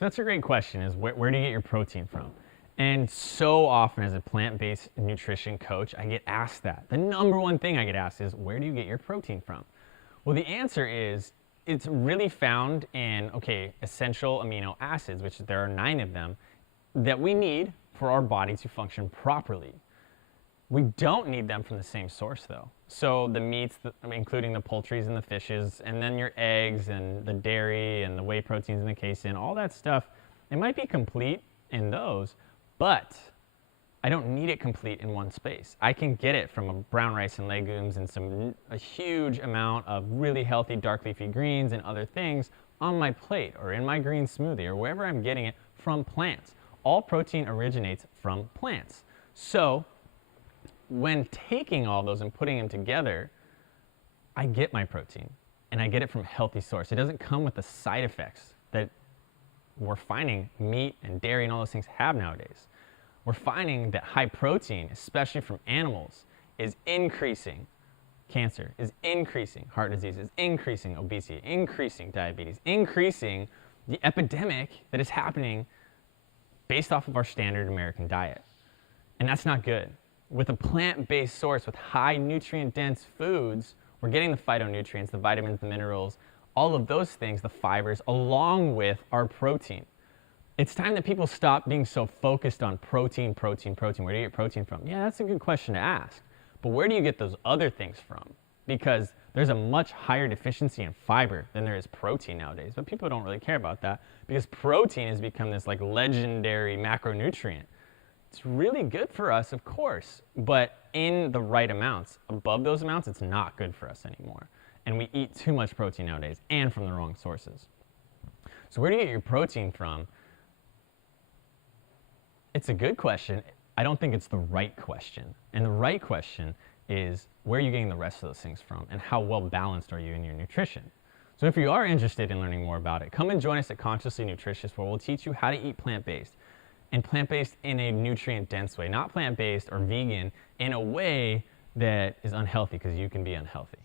So that's a great question, is where do you get your protein from? And so often as a plant-based nutrition coach, I get asked that. The number one thing I get asked is, where do you get your protein from? Well, the answer is, it's really found in, essential amino acids, which there are 9 of them, that we need for our body to function properly. We don't need them from the same source though. So the meats, including the poultries and the fishes, and then your eggs and the dairy and the whey proteins and the casein, all that stuff, it might be complete in those, but I don't need it complete in one space. I can get it from a brown rice and legumes and a huge amount of really healthy dark leafy greens and other things on my plate or in my green smoothie or wherever I'm getting it from plants. All protein originates from plants. So when taking all those and putting them together, I get my protein, and I get it from a healthy source. It doesn't come with the side effects that we're finding meat and dairy and all those things have nowadays. We're finding that high protein, especially from animals, is increasing cancer, is increasing heart disease, is increasing obesity, increasing diabetes, increasing the epidemic that is happening based off of our standard American diet. And that's not good. With a plant-based source, with high nutrient-dense foods, we're getting the phytonutrients, the vitamins, the minerals, all of those things, the fibers, along with our protein. It's time that people stop being so focused on protein, protein, protein. Where do you get protein from? Yeah, that's a good question to ask. But where do you get those other things from? Because there's a much higher deficiency in fiber than there is protein nowadays. But people don't really care about that because protein has become this like legendary macronutrient. It's really good for us, of course, but in the right amounts. Above those amounts, it's not good for us anymore. And we eat too much protein nowadays and from the wrong sources. So where do you get your protein from? It's a good question. I don't think it's the right question. And the right question is, where are you getting the rest of those things from? And how well balanced are you in your nutrition? So if you are interested in learning more about it, come and join us at Consciously Nutritious, where we'll teach you how to eat plant-based. And plant-based in a nutrient-dense way, not plant-based or vegan in a way that is unhealthy, because you can be unhealthy.